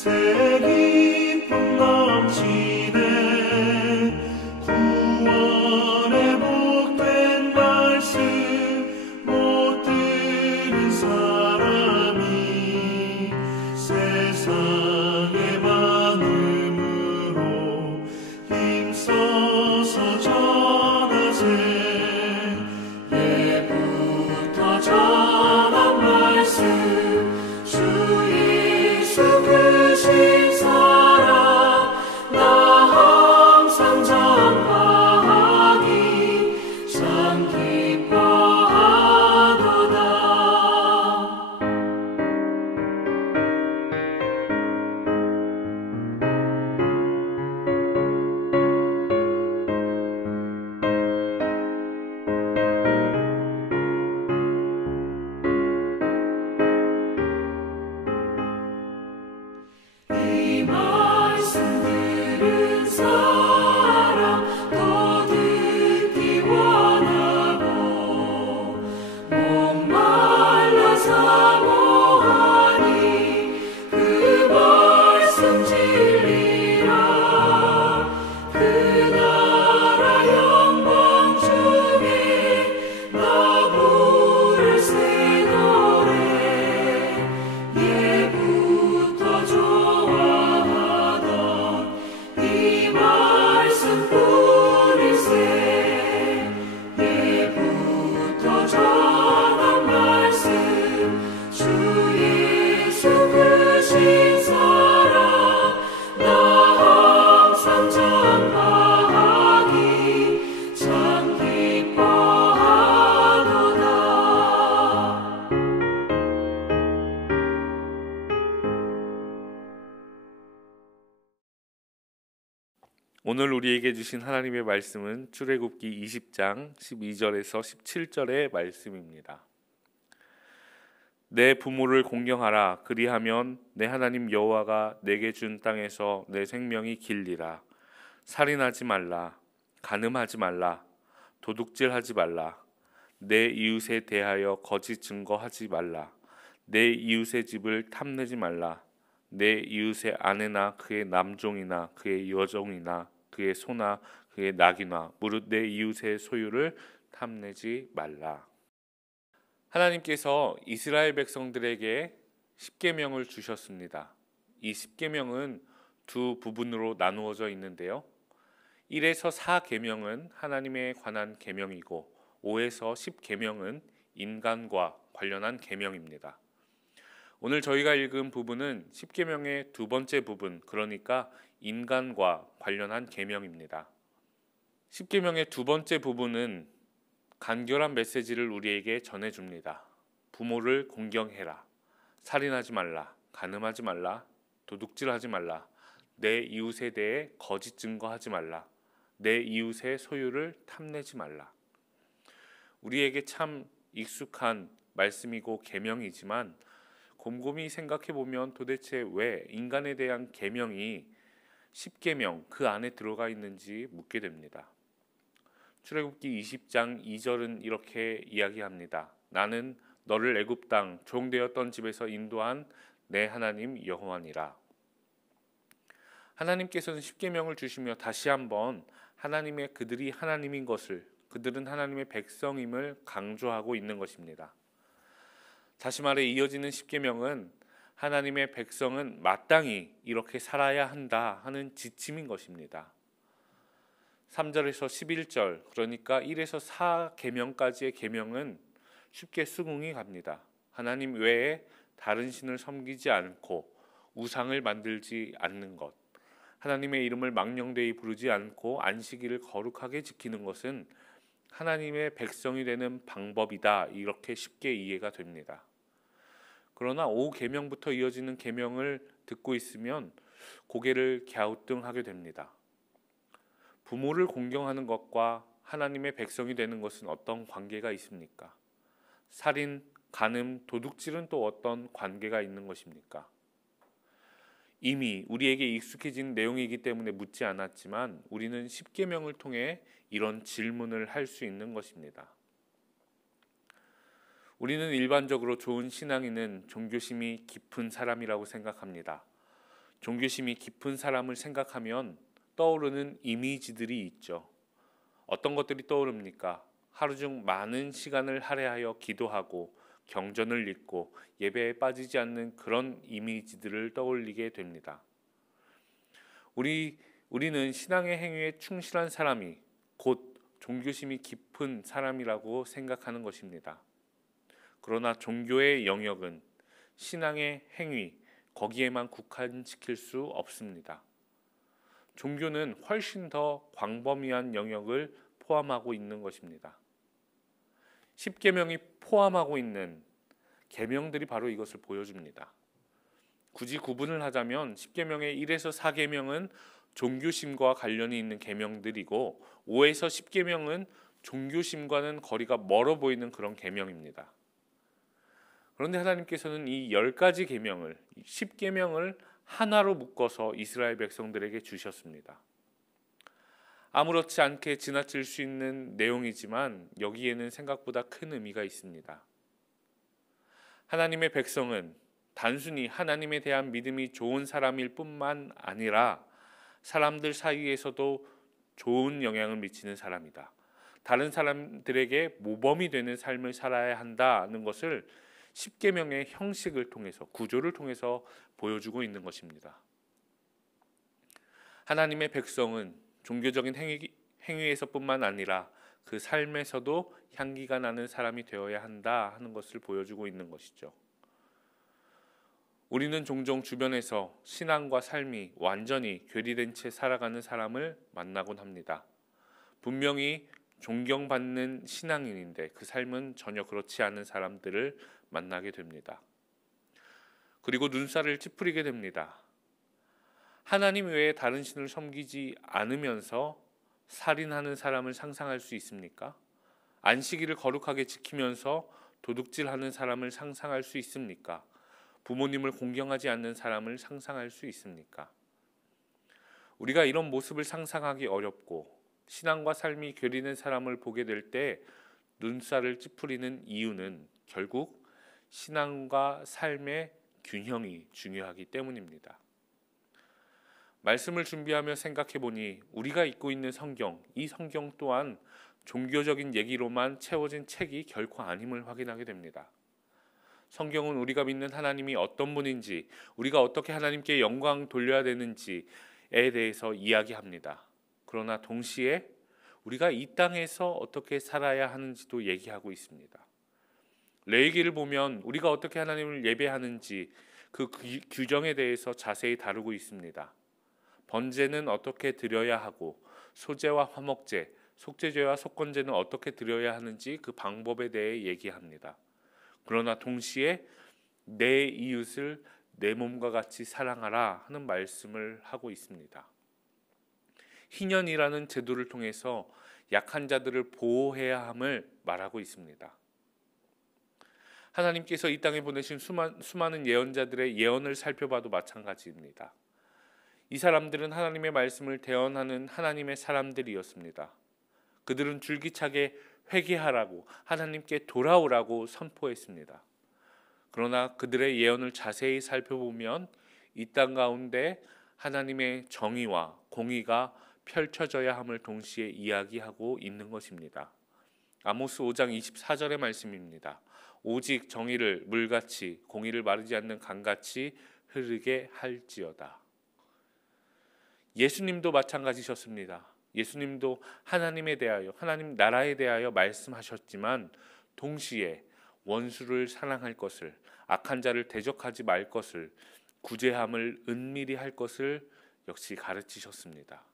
새 기쁨 넘치네. 구원의 복된 말씀 못 들은 사람이 세상의 많음으로 힘써서 전하세. 예부터 전한 말씀 주 예수 크신 사랑 나 항상 전파하기 참 기뻐하도다. 이 말씀 들은 사람 더 듣기 원하고 목말라 사모하니 그 말씀 진리라. 그 나라 영광 중에 나 부를 새 노래. 예부터 좋아하던 이 말씀 뿌리세. 예부터 전한 말씀 주 예수 크신 사랑 나 항상 전파하기 참 기뻐하도다. 오늘 우리에게 주신 하나님의 말씀은 출애굽기 20장 12절에서 17절의 말씀입니다. 내 부모를 공경하라. 그리하면 내 하나님 여호와가 내게 준 땅에서 내 생명이 길리라. 살인하지 말라. 간음하지 말라. 도둑질하지 말라. 내 이웃에 대하여 거짓 증거하지 말라. 내 이웃의 집을 탐내지 말라. 내 이웃의 아내나 그의 남종이나 그의 여종이나 그의 소나 그의 낙이나 무릇 내 이웃의 소유를 탐내지 말라. 하나님께서 이스라엘 백성들에게 십계명을 주셨습니다. 이 십계명은 두 부분으로 나누어져 있는데요. 1에서 4계명은 하나님에 관한 계명이고 5에서 10계명은 인간과 관련한 계명입니다. 오늘 저희가 읽은 부분은 십계명의 두 번째 부분, 그러니까 인간과 관련한 계명입니다. 십계명의 두 번째 부분은 간결한 메시지를 우리에게 전해줍니다. 부모를 공경해라. 살인하지 말라. 간음하지 말라. 도둑질하지 말라. 내 이웃에 대해 거짓 증거하지 말라. 내 이웃의 소유를 탐내지 말라. 우리에게 참 익숙한 말씀이고 계명이지만 곰곰이 생각해보면 도대체 왜 인간에 대한 계명이 십계명 그 안에 들어가 있는지 묻게 됩니다. 출애굽기 20장 2절은 이렇게 이야기합니다. 나는 너를 애굽 땅 종되었던 집에서 인도한 내 하나님 여호와니라. 하나님께서는 십계명을 주시며 다시 한번 하나님의 그들이 하나님인 것을, 그들은 하나님의 백성임을 강조하고 있는 것입니다. 다시 말해 이어지는 십계명은 하나님의 백성은 마땅히 이렇게 살아야 한다 하는 지침인 것입니다. 3절에서 11절, 그러니까 1에서 4계명까지의 계명은 쉽게 수긍이 갑니다. 하나님 외에 다른 신을 섬기지 않고 우상을 만들지 않는 것, 하나님의 이름을 망령되이 부르지 않고 안식일을 거룩하게 지키는 것은 하나님의 백성이 되는 방법이다. 이렇게 쉽게 이해가 됩니다. 그러나 5계명부터 이어지는 계명을 듣고 있으면 고개를 갸우뚱하게 됩니다. 부모를 공경하는 것과 하나님의 백성이 되는 것은 어떤 관계가 있습니까? 살인, 간음, 도둑질은 또 어떤 관계가 있는 것입니까? 이미 우리에게 익숙해진 내용이기 때문에 묻지 않았지만 우리는 십계명을 통해 이런 질문을 할 수 있는 것입니다. 우리는 일반적으로 좋은 신앙인은 종교심이 깊은 사람이라고 생각합니다. 종교심이 깊은 사람을 생각하면 떠오르는 이미지들이 있죠. 어떤 것들이 떠오릅니까? 하루 중 많은 시간을 할애하여 기도하고 경전을 읽고 예배에 빠지지 않는 그런 이미지들을 떠올리게 됩니다. 우리는 신앙의 행위에 충실한 사람이 곧 종교심이 깊은 사람이라고 생각하는 것입니다. 그러나 종교의 영역은 신앙의 행위, 거기에만 국한시킬 수 없습니다. 종교는 훨씬 더 광범위한 영역을 포함하고 있는 것입니다. 십계명이 포함하고 있는 계명들이 바로 이것을 보여줍니다. 굳이 구분을 하자면 십계명의 1에서 4계명은 종교심과 관련이 있는 계명들이고 5에서 10계명은 종교심과는 거리가 멀어 보이는 그런 계명입니다. 그런데 하나님께서는 이 10가지 계명을 10계명을 하나로 묶어서 이스라엘 백성들에게 주셨습니다. 아무렇지 않게 지나칠 수 있는 내용이지만 여기에는 생각보다 큰 의미가 있습니다. 하나님의 백성은 단순히 하나님에 대한 믿음이 좋은 사람일 뿐만 아니라 사람들 사이에서도 좋은 영향을 미치는 사람이다. 다른 사람들에게 모범이 되는 삶을 살아야 한다는 것을 십계명의 형식을 통해서 구조를 통해서 보여주고 있는 것입니다. 하나님의 백성은 종교적인 행위에서뿐만 아니라 그 삶에서도 향기가 나는 사람이 되어야 한다 하는 것을 보여주고 있는 것이죠. 우리는 종종 주변에서 신앙과 삶이 완전히 괴리된 채 살아가는 사람을 만나곤 합니다. 분명히 존경받는 신앙인인데 그 삶은 전혀 그렇지 않은 사람들을 만나게 됩니다. 그리고 눈살을 찌푸리게 됩니다. 하나님 외에 다른 신을 섬기지 않으면서 살인하는 사람을 상상할 수 있습니까? 안식일을 거룩하게 지키면서 도둑질하는 사람을 상상할 수 있습니까? 부모님을 공경하지 않는 사람을 상상할 수 있습니까? 우리가 이런 모습을 상상하기 어렵고 신앙과 삶이 괴리된 사람을 보게 될 때 눈살을 찌푸리는 이유는 결국 신앙과 삶의 균형이 중요하기 때문입니다. 말씀을 준비하며 생각해 보니 우리가 읽고 있는 성경, 이 성경 또한 종교적인 얘기로만 채워진 책이 결코 아님을 확인하게 됩니다. 성경은 우리가 믿는 하나님이 어떤 분인지, 우리가 어떻게 하나님께 영광 돌려야 되는지에 대해서 이야기합니다. 그러나 동시에 우리가 이 땅에서 어떻게 살아야 하는지도 얘기하고 있습니다. 레위기를 보면 우리가 어떻게 하나님을 예배하는지 그 규정에 대해서 자세히 다루고 있습니다. 번제는 어떻게 드려야 하고 소제와 화목제, 속죄제와 속건제는 어떻게 드려야 하는지 그 방법에 대해 얘기합니다. 그러나 동시에 내 이웃을 내 몸과 같이 사랑하라 하는 말씀을 하고 있습니다. 희년이라는 제도를 통해서 약한 자들을 보호해야 함을 말하고 있습니다. 하나님께서 이 땅에 보내신 수많은 예언자들의 예언을 살펴봐도 마찬가지입니다. 이 사람들은 하나님의 말씀을 대언하는 하나님의 사람들이었습니다. 그들은 줄기차게 회개하라고 하나님께 돌아오라고 선포했습니다. 그러나 그들의 예언을 자세히 살펴보면 이 땅 가운데 하나님의 정의와 공의가 펼쳐져야 함을 동시에 이야기하고 있는 것입니다. 아모스 5장 24절의 말씀입니다. 오직 정의를 물같이 공의를 마르지 않는 강같이 흐르게 할지어다. 예수님도 마찬가지셨습니다. 예수님도 하나님에 대하여 하나님 나라에 대하여 말씀하셨지만 동시에 원수를 사랑할 것을, 악한 자를 대적하지 말 것을, 구제함을 은밀히 할 것을 역시 가르치셨습니다.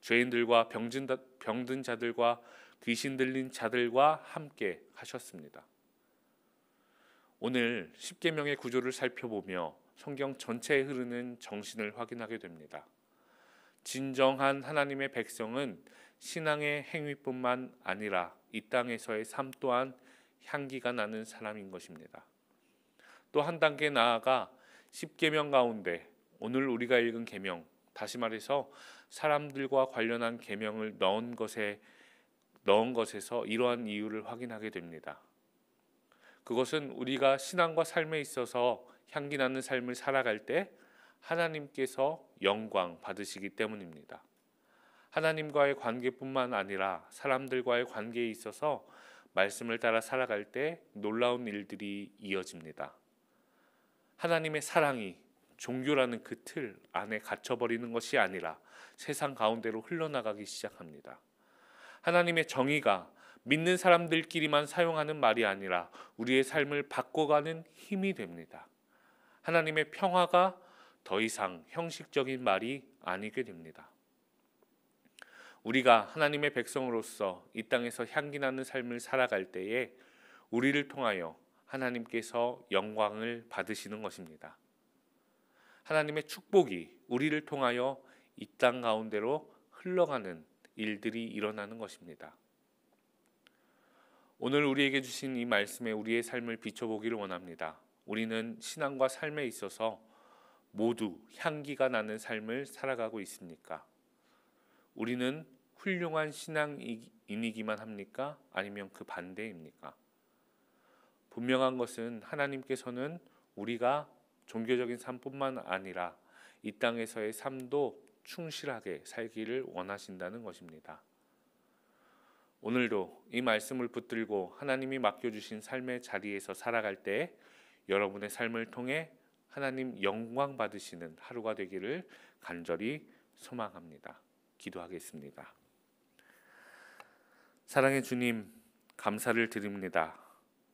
죄인들과 병든 자들과 귀신 들린 자들과 함께 하셨습니다. 오늘 십계명의 구조를 살펴보며 성경 전체에 흐르는 정신을 확인하게 됩니다. 진정한 하나님의 백성은 신앙의 행위뿐만 아니라 이 땅에서의 삶 또한 향기가 나는 사람인 것입니다. 또 한 단계 나아가 십계명 가운데 오늘 우리가 읽은 계명, 다시 말해서 사람들과 관련한 계명을 넣은 것에서 이러한 이유를 확인하게 됩니다. 그것은 우리가 신앙과 삶에 있어서 향기 나는 삶을 살아갈 때 하나님께서 영광 받으시기 때문입니다. 하나님과의 관계뿐만 아니라 사람들과의 관계에 있어서 말씀을 따라 살아갈 때 놀라운 일들이 이어집니다. 하나님의 사랑이 종교라는 그 틀 안에 갇혀버리는 것이 아니라 세상 가운데로 흘러나가기 시작합니다. 하나님의 정의가 믿는 사람들끼리만 사용하는 말이 아니라 우리의 삶을 바꿔가는 힘이 됩니다. 하나님의 평화가 더 이상 형식적인 말이 아니게 됩니다. 우리가 하나님의 백성으로서 이 땅에서 향기나는 삶을 살아갈 때에 우리를 통하여 하나님께서 영광을 받으시는 것입니다. 하나님의 축복이 우리를 통하여 이 땅 가운데로 흘러가는 일들이 일어나는 것입니다. 오늘 우리에게 주신 이 말씀에 우리의 삶을 비춰보기를 원합니다. 우리는 신앙과 삶에 있어서 모두 향기가 나는 삶을 살아가고 있습니까? 우리는 훌륭한 신앙인이기만 합니까? 아니면 그 반대입니까? 분명한 것은 하나님께서는 우리가 종교적인 삶뿐만 아니라 이 땅에서의 삶도 충실하게 살기를 원하신다는 것입니다. 오늘도 이 말씀을 붙들고 하나님이 맡겨주신 삶의 자리에서 살아갈 때 여러분의 삶을 통해 하나님 영광 받으시는 하루가 되기를 간절히 소망합니다. 기도하겠습니다. 사랑의 주님, 감사를 드립니다.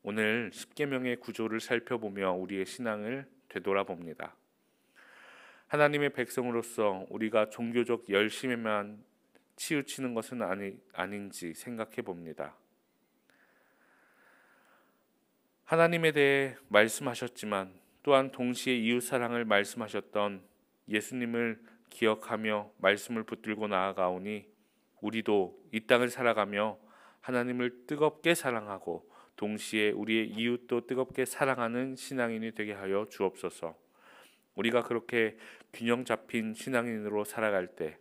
오늘 십계명의 구조를 살펴보며 우리의 신앙을 되돌아봅니다. 하나님의 백성으로서 우리가 종교적 열심에만 치우치는 것은 아닌지 생각해 봅니다. 하나님에 대해 말씀하셨지만 또한 동시에 이웃사랑을 말씀하셨던 예수님을 기억하며 말씀을 붙들고 나아가오니 우리도 이 땅을 살아가며 하나님을 뜨겁게 사랑하고 동시에 우리의 이웃도 뜨겁게 사랑하는 신앙인이 되게 하여 주옵소서. 우리가 그렇게 균형 잡힌 신앙인으로 살아갈 때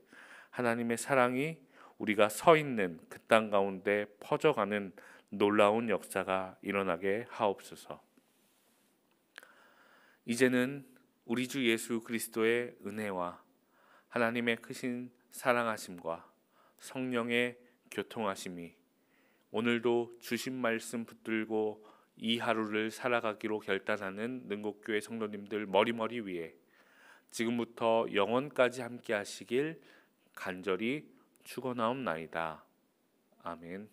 하나님의 사랑이 우리가 서 있는 그 땅 가운데 퍼져가는 놀라운 역사가 일어나게 하옵소서. 이제는 우리 주 예수 그리스도의 은혜와 하나님의 크신 사랑하심과 성령의 교통하심이 오늘도 주신 말씀 붙들고 이 하루를 살아가기로 결단하는 능곡교회 성도님들 머리머리 위에 지금부터 영원까지 함께 하시길 간절히 축원하옵나이다. 아멘.